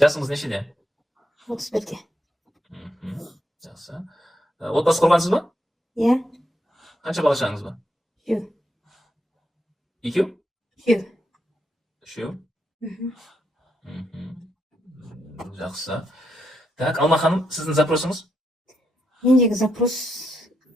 Жасыңыз нешеде? 31-те. Жақсы. Отбасы құрғансыз ба? Иә. Қанша бала шағаңыз бар? 3. Екеу? 3. Үшеу? Жақсы. Так, Алма ханым, сіздің запросыңыз? Мендегі запрос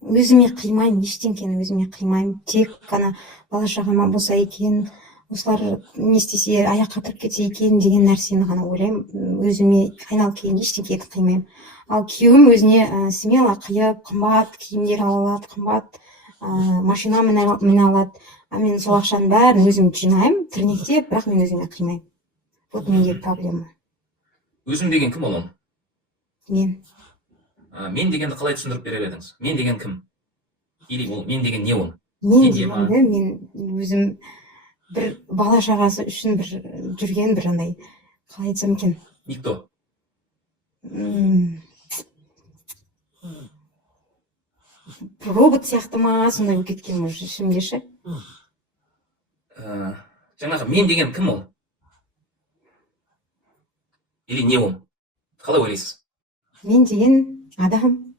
өзіме қимаймын, ештеңкені өзіме қимаймын. Тек қана бала шағама болса екен, осылар не істесе аяққа тұрып кетсе екен деген нәрсені ғана ойлаймын. Өзіме айналып келгенде ештеңкені қимаймын. Ал күйеуім өзіне смело қиып, қымбат киімдер ала алады, қымбат машина міне алады. Мен сол ақшаның бәрін өзім жинаймын, тірнектеп, бірақ мен өзіме қимаймын. Вот мендегі проблема. Өзім деген кім ол оның? Мен. Мен дегенді қалай түсіндіріп берер едіңіз? Мен деген кім? Или ол мен деген не ол? Мен дегенді мен өзім бір бала шағасы үшін бір жүрген бір андай, қалай айтсам екен? Никто. Робот сияқты ма, сондай болып кеткен уже ішімде ше. Жаңағы мен деген кім ол? Или не ол? Қалай ойлайсыз? Мен деген адам.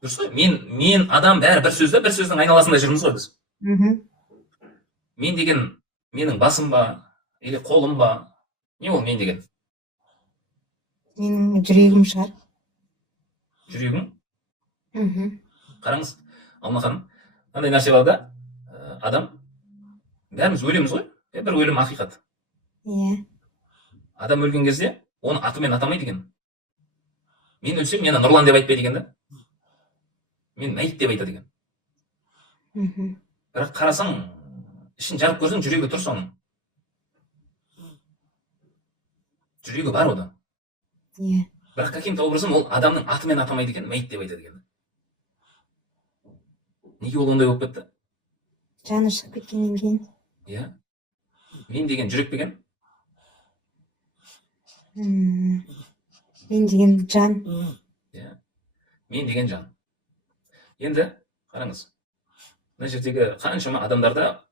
Дұрыс қой? Мен адам бәрі бір сөзді, бір сөздің айналасында жүрміз ғой біз. Мен деген менің басым ба, или қолым ба? Не ол мен деген? Менің жүрегім шығар. Жүрегің? Қараңыз, Алма ханым, қандай нәрсе бар да, адам, бәріміз өлеміз ғой, бір өлім ақиқат. Иә. Адам өлген кезде, оны атымен атамайды екен. Мен өлсем, мені Нұрлан деп айтпайды екен да. Мен мәйіт деп айтады екен. Бірақ қарасаң, ішін жарып көрсең, жүрегі тұр соның. Жүрегі бар ода. Иә. Бірақ каким-то образом ол адамның атымен атамайды екен, мәйіт деп айтады екен. Неге ол ондай болып кетті? Жаны шығып кеткеннен кейін. Иә. Мен деген жүрек пе екен? Мен деген жан. Иә. Мен деген жан. Енді қараңыз, мына жердегі қаншама адамдарда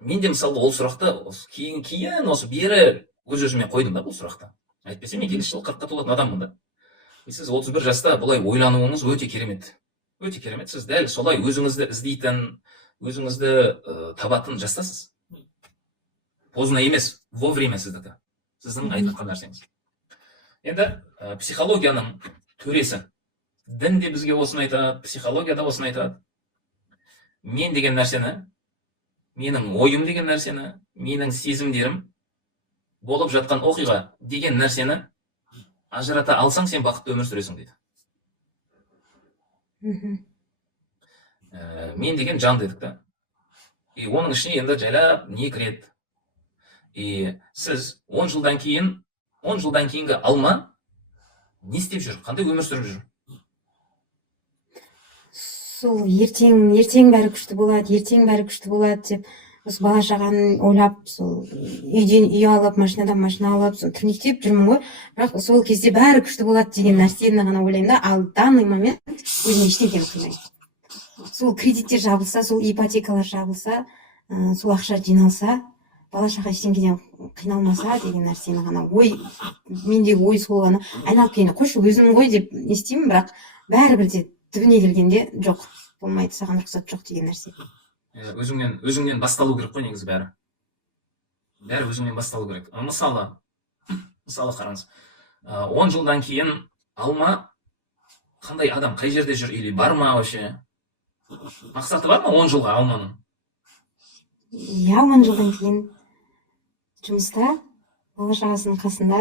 мен де мысалы ол сұрақты кейін осы бері өз-өзіме қойдым да бұл сұрақты. Әйтпесе мен келесі жылы 40-қа толатын адаммын да. Сіз 31 жаста бұлай ойлануыңыз өте керемет. Өте керемет. Сіз дәл солай өзіңізді іздейтін, өзіңізді табатын жастасыз. Поздно емес, вовремя сіздікі. Сіздің айтып жатқан нәрсеңіз. Енді психологияның төресі. Дін де бізге осыны айтады, психология да осыны айтады. Мен деген нәрсені, менің ойым деген нәрсені, менің сезімдерім, болып жатқан оқиға деген нәрсені ажырата алсаң, сен бақытты өмір сүресің дейді. Мен деген жан дедік та. Оның ішіне енді жайлап не кіреді? Сіз 10 жылдан кейінгі Алма не істеп жүр? Қандай өмір сүріп жүр? Сол ертең бәрі күшті болады деп, осы бала шағаны ойлап, сол үйден үй алып, машинадан машина алып, сол тірнектеп жүрмін ғой. Бірақ сол кезде бәрі күшті болады деген нәрсені ғана ойлаймын да, ал данный момент өзіме ештеңкені қимаймын. Сол кредиттер жабылса, сол ипотекалар жабылса, сол ақша жиналса, бала шаға ештеңеден қиналмаса деген нәрсені ғана мендегі ой сол ғана айналып келгенде, қойшы өзің ғой деп естимін, бірақ бәрібір де түбіне келгенде жоқ, болмайды, саған рұқсат жоқ деген нәрсе. Өзіңнен басталу керек қой негізі бәрі. Бәрі өзіңнен басталу керек. Мысалы қараңыз, 10 жылдан кейін Алма қандай адам, қай жерде жүр, или бар ма вообще? Мақсаты бар ма 10 жылға Алманың? Иә, 10 жылдан кейін жұмыста, бала шағасының қасында.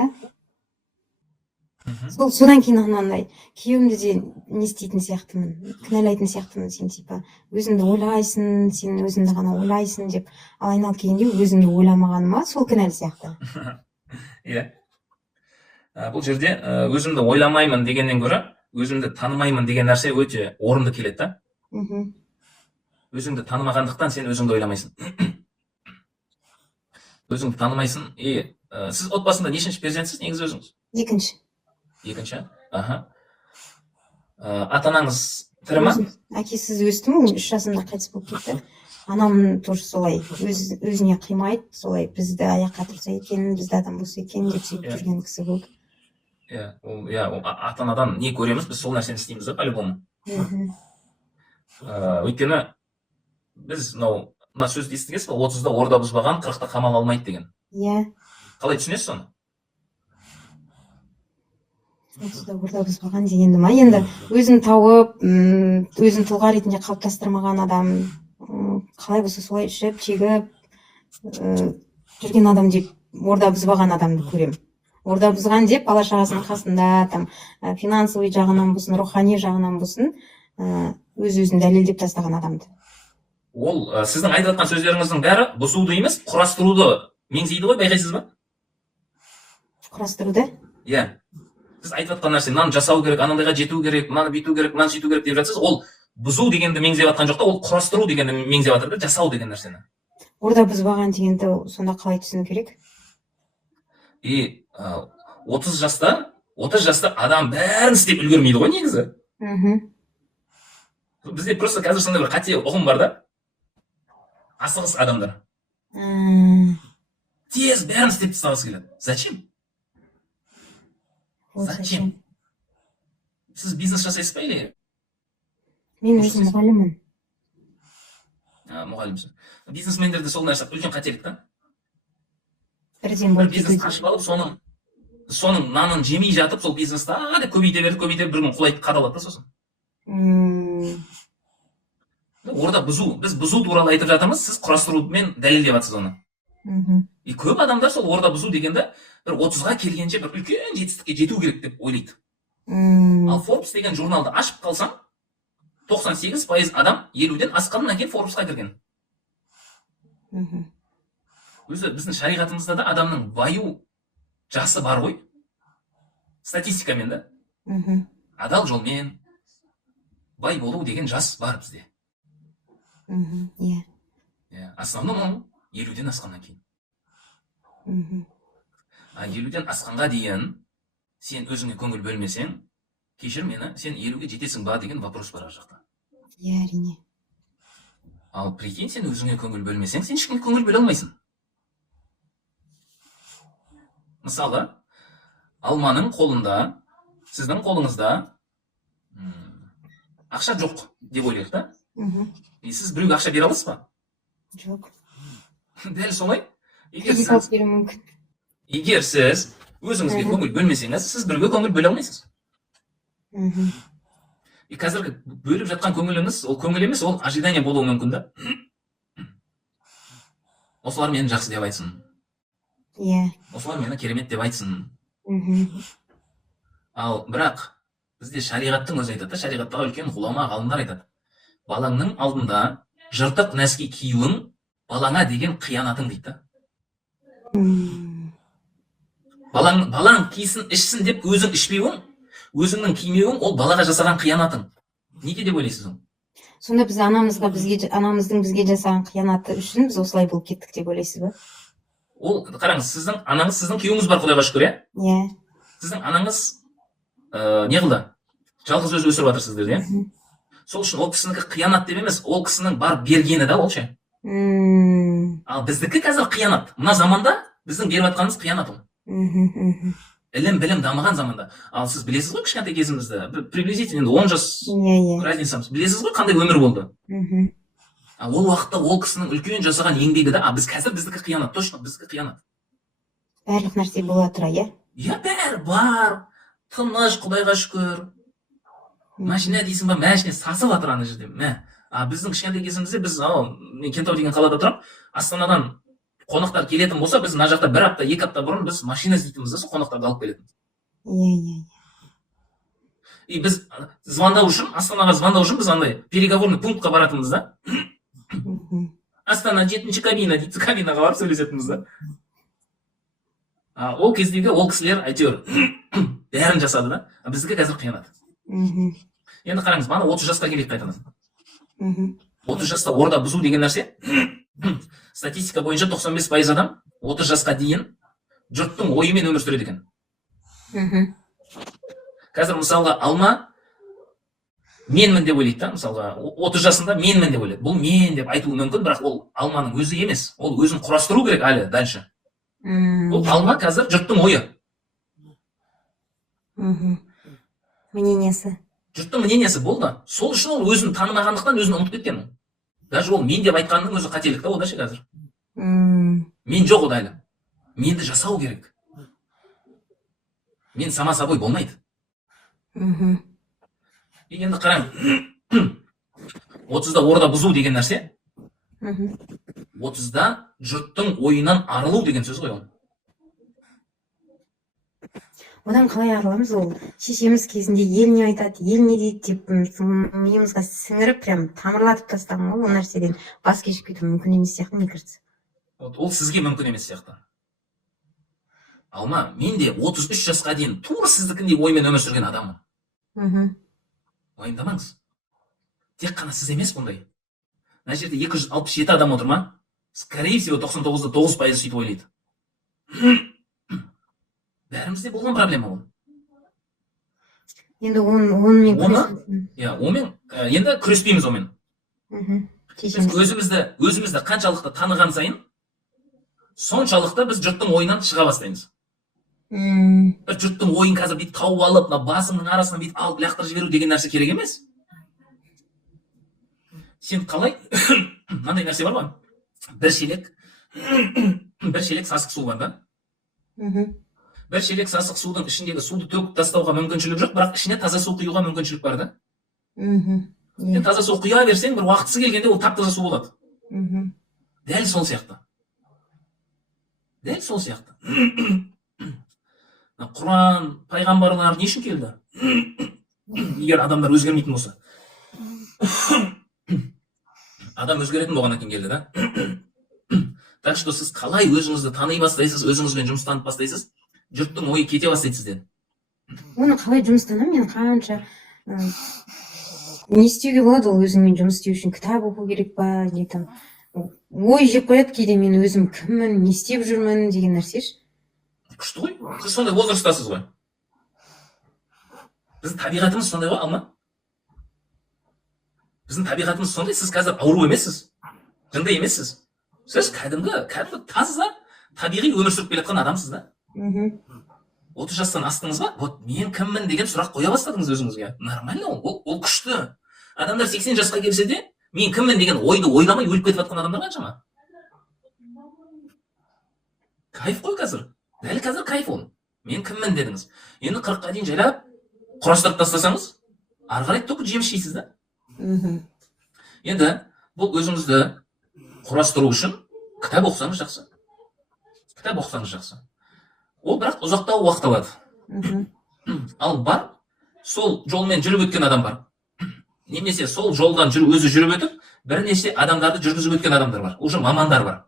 Содан кейін анандай күйеуімді де не істейтін сияқтымын, кінәлайтын сияқтымын, сен типа өзіңді ойлайсың, сен өзіңді ғана ойлайсың деп, ал айналып келгенде өзімді ойламағаныма сол кінәлі сияқты. Иә. Бұл жерде өзімді ойламаймын дегеннен гөрі өзімді танымаймын деген нәрсе өте орынды келеді да. Өзіңді танымағандықтан сен өзіңді ойламайсың. Өзіңді танымайсың. Сіз отбасында нешінші перзентсіз негізі өзіңіз? Екінші. Ата-анаңыз тірі ма? Әкесіз өстім, 3 жасымда қайтыс болып кетті. Анам тоже солай өзіне қимайды, солай бізді аяққа тұрса екен, бізді адам болса екен деп сөйтіп жүрген кісі болды. ол ата анадан не көреміз, біз сол нәрсені істейміз да по-любому. Өйткені біз мына сөзді естігенсіз ба, 30-да орда бұзбаған 40-та қамал алмайды деген. Иә. Қалай түсінесіз соны? 30-да орда бұзбаған дегенді ма? Енді өзін тауып, өзін тұлға ретінде қалыптастырмаған адам, қалай болса солай ішіп, чегіп жүрген адам деп орда бұзбаған адамды көремін. Орда бұзған деп бала шағасының қасында, там финансовый жағынан болсын, рухани жағынан болсын, өз-өзін дәлелдеп тастаған адамды. Ол сіздің айтып жатқан сөздеріңіздің бәрі бұзуды емес, құрастыруды меңзейді ғой, байқайсыз ба? Құрастыруды? Иә. Сіз айтып жатқан нәрсе, мынаны жасау керек, анандайға жету керек, мынаны бүйту керек, мынаны сөйту керек деп жатсыз, ол бұзу дегенді меңзеп жатқан жоқ та, ол құрастыру дегенді меңзеп жатыр да, жасау деген нәрсені. Орда бұзбаған дегенді сонда қалай түсіну керек? 30 жаста адам бәрін істеп үлгермейді ғой негізі. Бізде просто қазір сондай бір қате ұғым бар да. Асығыс адамдар. Тез бәрін істеп тастағысы келеді. Зачем? Зачем? Сіз бизнес жасайсыз ба или? Мен өзім мұғаліммін. Мұғалімсіз. Бизнесмендерде сол нәрсе үлкен қателік та. Бірден Бір болып бизнес ашып алып, соның нанын жемей жатып, сол бизнесті көбейте берді, бір күн құлайды, қадалады да сосын. Орда бұзу, біз бұзу туралы айтып жатырмыз, сіз құрастырумен дәлелдеп жатсыз оны. Көп адамдар сол орда бұзу дегенде бір 30-ға келгенше бір үлкен жетістікке жету керек деп ойлайды. Ал Forbes деген журналды ашып қалсаң, 98% адам 50-ден асқаннан кейін Forbesқа кірген. Өзі біздің шариғатымызда да адамның баю жасы бар ғой. Статистикамен да. Адал жолмен бай болу деген жас бар бізде. Основном 50-ден асқаннан кейін. 50-ден асқанға дейін сен өзіңе көңіл бөлмесең, кешір мені, сен 50-ге жетесің ба деген вопрос бар ар жақта. Әрине. Ал прикинь, сен өзіңе көңіл бөлмесең, сен ешкімге көңіл бөле алмайсың. Мысалы, алманың қолында, сіздің қолыңызда ақша жоқ деп ойлайық та. Сіз біреуге ақша бере аласыз ба? Жоқ. Дәл солай. Егер сіз өзіңізге көңіл бөлмесеңіз, сіз біреуге көңіл бөле алмайсыз. Қазіргі бөліп жатқан көңіліңіз, ол көңіл емес, ол ожидание болуы мүмкін да. Осылар мені жақсы деп айтсын. Осылар мені керемет деп айтсын. Ал бірақ бізде шариғаттың өзі айтады, шариғаттағы үлкен ғұлама ғалымдар айтады. Балаңның алдында жыртық нәски киюің балаңа деген қиянатың дейді. Балаң кисін, ішсін деп өзің ішпеуің, өзіңнің кимеуің ол балаға жасаған қиянатың. Неге деп ойлайсыз ол? Сонда біз анамыздың бізге жасаған қиянаты үшін біз осылай болып кеттік деп ойлайсыз ба? Ол, қараңыз, сіздің анаңыз, сіздің күйеуіңіз бар, Құдайға шүкір, иә? Сіздің анаңыз не қылды? Жалғыз өзі өсіріп жатырсыздар, иә? Сол үшін ол кісінікі қиянат деп емес, ол кісінің бар бергені да ол ше. Ал біздікі қазір қиянат. Мына заманда біздің беріп жатқанымыз қиянат ол. Ілім, білім дамыған заманда. Ал сіз білесіз ғой кішкентай кезімізді, приблизительно 10 жас разницамыз. Білесіз ғой қандай өмір болды. Ол уақытта ол кісінің үлкен жасаған еңбегі да, біз қазір біздікі қиянат, точно біздікі қиянат. Барлық нәрсе бола тұра, иә? Иә, бәрі бар. Тыныш, Құдайға шүкір. Машина дейсің ба, машина сасып жатыр ана жерде. Біздің кішкентай кезімізде біз, мен Кентау деген қалада тұрам, Астанадан қонақтар келетін болса, біз мына жақта 1 апта, 2 апта бұрын біз машина іздейтінбіз да, сол қонақтарды алып келетінбіз. Біз звондау үшін, Астанаға звондау үшін біз андай переговорный пунктқа баратынбыз да. Астана 7-ші кабина дейді, кабинаға барып сөйлесетінбіз да. Ол кездегі ол кісілер әйтеуір бәрін жасады да. Біздікі қазір қиянат. Енді қараңыз, бана 30 жасқа келейік қайтадан. 30 жаста орда бұзу деген нәрсе, статистика бойынша 95% адам 30 жасқа дейін жұрттың ойымен өмір сүреді екен. Қазір мысалға алма менмін деп ойлайды да, мысалға 30 жасында менмін деп ойлайды. Бұл мен деп айтуы мүмкін, бірақ ол алманың өзі емес. Ол өзін құрастыру керек әлі дальше. Бұл алма қазір жұрттың ойы. мхм. Мнениесі. Жұрттың мнениесі болды. Сол үшін ол өзін танымағандықтан өзін ұмытып кеткен ол. Даже ол мен деп айтқанның өзі қателік та ода ше қазір. Мен жоқ ода әлі. Менді жасау керек. Мен сама собой болмайды. Мхм. Енді қараң, 30-да орда бұзу деген нәрсе, Мхм. 30-да жұрттың ойынан арылу деген сөз ғой ол. Одан қалай арыламыз? Ол шешеміз кезінде ел не айтады, ел не дейді деп миымызға сіңіріп, прям тамырлатып тастаған ғой, ол нәрседен бас кешіп кету мүмкін емес сияқты, мне кажется. Ол сізге мүмкін емес сияқты. Алма, мен де 33 жасқа дейін тура сіздікіндей оймен өмір сүрген адаммын. Мхм. Уайымдамаңыз. Тек қана сіз емес бұндай. Мына жерде 267 адам отыр ма? Скорее всего, 99-да 9% сөйтіп ойлайды. Бәрімізде болған проблема ол. Енді онымен онымен енді күреспейміз онымен. Біз шешеміз. өзімізді қаншалықты таныған сайын, соншалықты біз жұрттың ойынан шыға бастаймыз. Бір жұрттың ойын қазір бүйтіп тауып алып, басыңның арасынан бүйтіп алып лақтырып жіберу деген нәрсе керек емес. Сен қалай? Мынандай нәрсе бар ғой. Бір шелек сасық су бар да? Бір шелек сасық судың ішіндегі суды төгіп тастауға мүмкіншілік жоқ, бірақ ішіне таза су құюға мүмкіншілік бар да? Сен таза су құя берсең, бір уақытысы келгенде ол тап-таза су болады. Дәл сол сияқты. Дәл сол сияқты. Құран, пайғамбарлар не үшін келді? Егер адамдар өзгермейтін болса. Адам өзгеретін болғаннан кейін келді да? Так что сіз қалай өзіңізді тани бастайсыз, өзіңізбен жұмыстанып бастайсыз, жұрттың ойы кете бастайды сізден. Оны қалай жұмыстанамын? Мен қанша не істеуге болады ол өзіңмен жұмыс істеу үшін? Кітап оқу керек па? Не там ой жеп қояды кейде мен өзім кіммін, не істеп жүрмін деген нәрсе ше. Күшті ғой. Сіз сондай возрастасыз ғой. Біздің табиғатымыз сондай ғой, Алма. Біздің табиғатымыз сондай. Сіз қазір ауру емессіз. Жынды емессіз. Сіз кәдімгі таза табиғи өмір сүріп келе жатқан адамсыз да. 30 жастан астыңыз ба? Вот мен кіммін деген сұрақ қоя бастадыңыз өзіңізге. Нормально ол күшті. Адамдар 80 жасқа келсе де, мен кіммін деген ойды ойламай өліп кетіп жатқан адамдар қаншама? Кайф қой қазір. Дәл қазір кайф ол. Мен кіммін дедіңіз. Енді 40-қа дейін жайлап құрастырып тастасаңыз, ары қарай только жеміс жейсіз да. Енді бұл өзіңізді құрастыру үшін кітап оқысаңыз жақсы. Кітап оқысаңыз жақсы. Ол бірақ ұзақтау уақыт алады. Ал бар, сол жолмен жүріп өткен адам бар. Немесе сол жолдан өзі жүріп өтіп, бірнеше адамдарды жүргізіп өткен адамдар бар. Уже мамандар бар.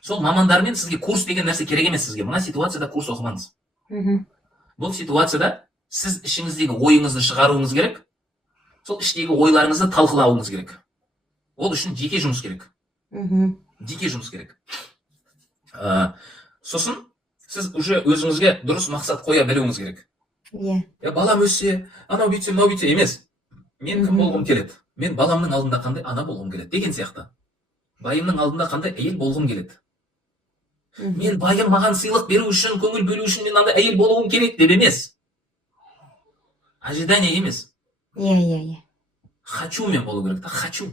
Сол мамандармен сізге курс деген нәрсе керек емес сізге. Мына ситуацияда курс оқымаңыз. Бұл ситуацияда сіз ішіңіздегі ойыңызды шығаруыңыз керек. Сол іштегі ойларыңызды талқылауыңыз керек. Ол үшін жеке жұмыс керек. Жеке жұмыс керек. Сосын сіз уже өзіңізге дұрыс мақсат қоя білуіңіз керек. Балам өссе, анау бүйтсе, мынау бүйтсе емес. Мен кім болғым келеді? Мен баламның алдында қандай ана болғым келеді деген сияқты. Байымның алдында қандай әйел болғым келеді. Мен байым маған сыйлық беру үшін, көңіл бөлу үшін мен андай әйел болуым керек деп емес. Ожидание емес. Хочу мен болу керек та, хочу.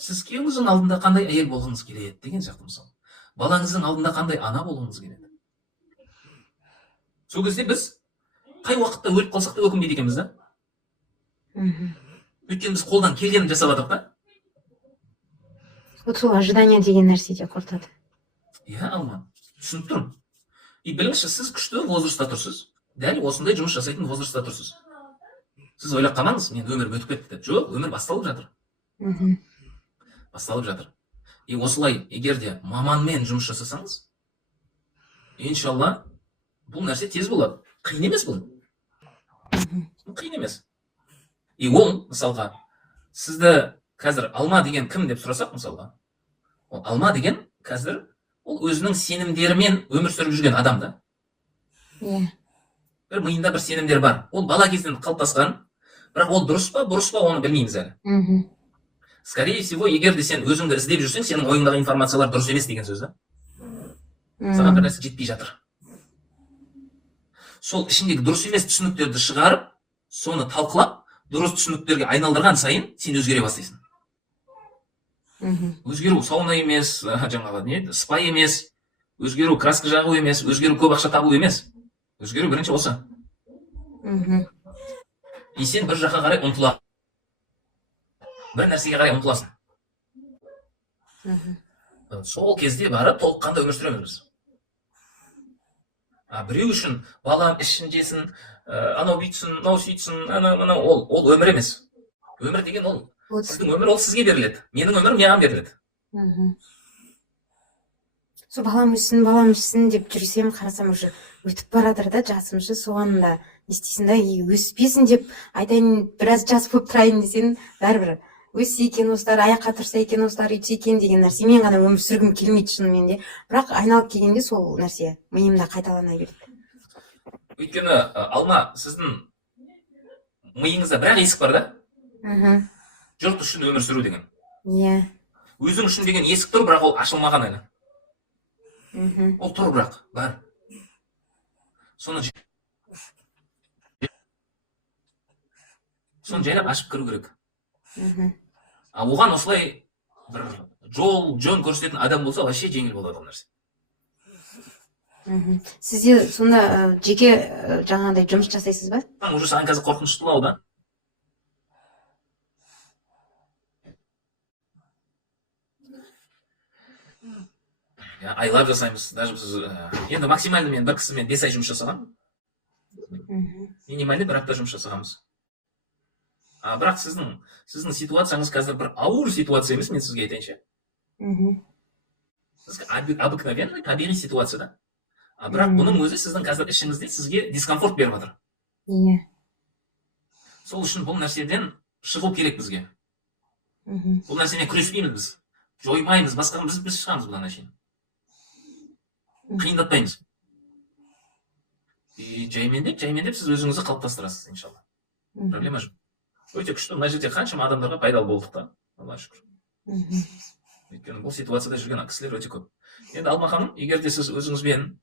Сіз күйеуіңіздің алдында қандай әйел болғыңыз келеді деген сияқты мысалы. Балаңыздың алдында қандай ана болғыңыз келеді. Сол кезде біз қай уақытта өліп қалсақ та өкінбейді екенбіз да. Өйткені біз қолдан келгенін жасап жатырмық та. Вот сол ожидание деген нәрсе де қорытады. Алма, түсініп тұрмын. Біліңізші, сіз күшті возрастта тұрсыз. Дәл осындай жұмыс жасайтын возрастта тұрсыз. Сіз ойлап қалмаңыз, мен өмір өтіп кетті. Жоқ, өмір басталып жатыр. Басталып жатыр. Осылай, егер де маманмен жұмыс жасасаңыз, иншалла, бұл нәрсе тез болады. Қиын емес бұл. Қиын емес. Ол, мысалға, сізді қазір Алма деген кім деп сұрасақ, мысалға, Алма деген қазір ол өзінің сенімдерімен өмір сүріп жүрген адам да. Бір миында бір сенімдер бар. Ол бала кезден қалыптасқан, бірақ ол дұрыс па, бұрыс па, оны білмейміз әлі. Скорее всего, егер де сен өзіңді іздеп жүрсең, сенің ойыңдағы информациялар дұрыс емес деген сөз да. Саған бір нәрсе жетпей жатыр. сол ішіндегі дұрыс емес түсініктерді шығарып, соны талқылап, дұрыс түсініктерге айналдырған сайын сен өзгере бастайсың. Өзгеру сауна емес, жаңағы не, спа емес, өзгеру краска жағу емес, өзгеру көп ақша табу емес. Өзгеру бірінші осы. И сен бір жаққа қарай ұмтыласың. Бір нәрсеге қарай ұмтыласың. Сол кезде барып толыққанды өмір сүреміз біз. Біреу үшін балам ішін жесін, анау бүйтсін, мынау сөйтсін, анау ол өмір емес. Өмір деген ол сіздің өмір, ол сізге беріледі. Менің өмірім маған беріледі. Сол балам өссін деп жүрсем, қарасам уже өтіп баратыр да жасымшы, соған да не істейсің да, өспесін деп айтайын, біраз жас болып тұрайын десең, бәрібір өссе екен осылар, аяққа тұрса екен осылар, үйтсе екен деген нәрсемен ғана өмір сүргім келмейді шынымен де. Бірақ айналып келгенде сол нәрсе миымда қайталана берді. Өйткені алма, сіздің миыңызда бірақ есік бар да? Жұрт үшін өмір сүру деген. Иә. Өзің үшін деген есік тұр, бірақ ол ашылмаған әлі. Ол тұр бірақ, бар. Соны жайлап ашып кіру керек. Оған осылай бір жөн көрсететін адам болса, вообще жеңіл болады ол нәрсе. Сізде сонда жеке жаңағыдай жұмыс жасайсыз ба? Уже саған қазір қорқыныштылау да. Айлап жасаймыз. Даже біз енді максимальный мен бір кісімен 5 ай жұмыс жасағам. Минимальный бір апта жұмыс жасағанбыз. Бірақ сіздің ситуацияңыз қазір бір ауыр ситуация емес, мен сізге айтайыншы. Сізге обыкновенный табиғи ситуация да. Бірақ бұның өзі сіздің қазір ішіңізде сізге дискомфорт беріп жатыр. Иә. Сол үшін бұл нәрседен шығу керек бізге. Бұл нәрсемен күреспейміз біз. Жоймаймыз, басқа біз шығамыз бұдан әшейін. Қиындатпаймыз. Жаймендеп сіз өзіңізді қалыптастырасыз, иншалла. Проблема жоқ. Өте күшті. Мына жерде қаншама адамдарға пайдалы болдық та. Алла шүкір. Өйткені бұл ситуацияда жүрген кісілер өте көп. Енді Алма ханым, егер де сіз өзіңізбен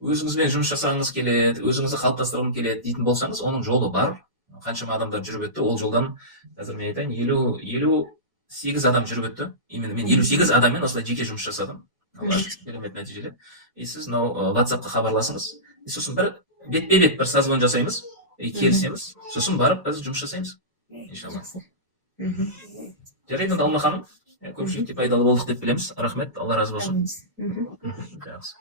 жұмыс жасағыңыз келеді, өзіңізді қалыптастырғыңыз келеді дейтін болсаңыз, оның жолы бар. Қаншама адамдар жүріп өтті. Ол жолдан қазір мен айтайын, 58 адам жүріп өтті. Именно мен 58 адаммен осылай жеке жұмыс жасадым. Керемет нәтижелер. Сіз мынау WhatsApp-қа хабарласыңыз. Сосын бір бетпе-бет бір созвон жасаймыз, келісеміз. Сосын барып біз жұмыс жасаймыз. Иншалла. Жарайды, Алма ханым. Көпшілікке пайдалы болдық деп білеміз. Рахмет, Алла разы болсын. Жақсы.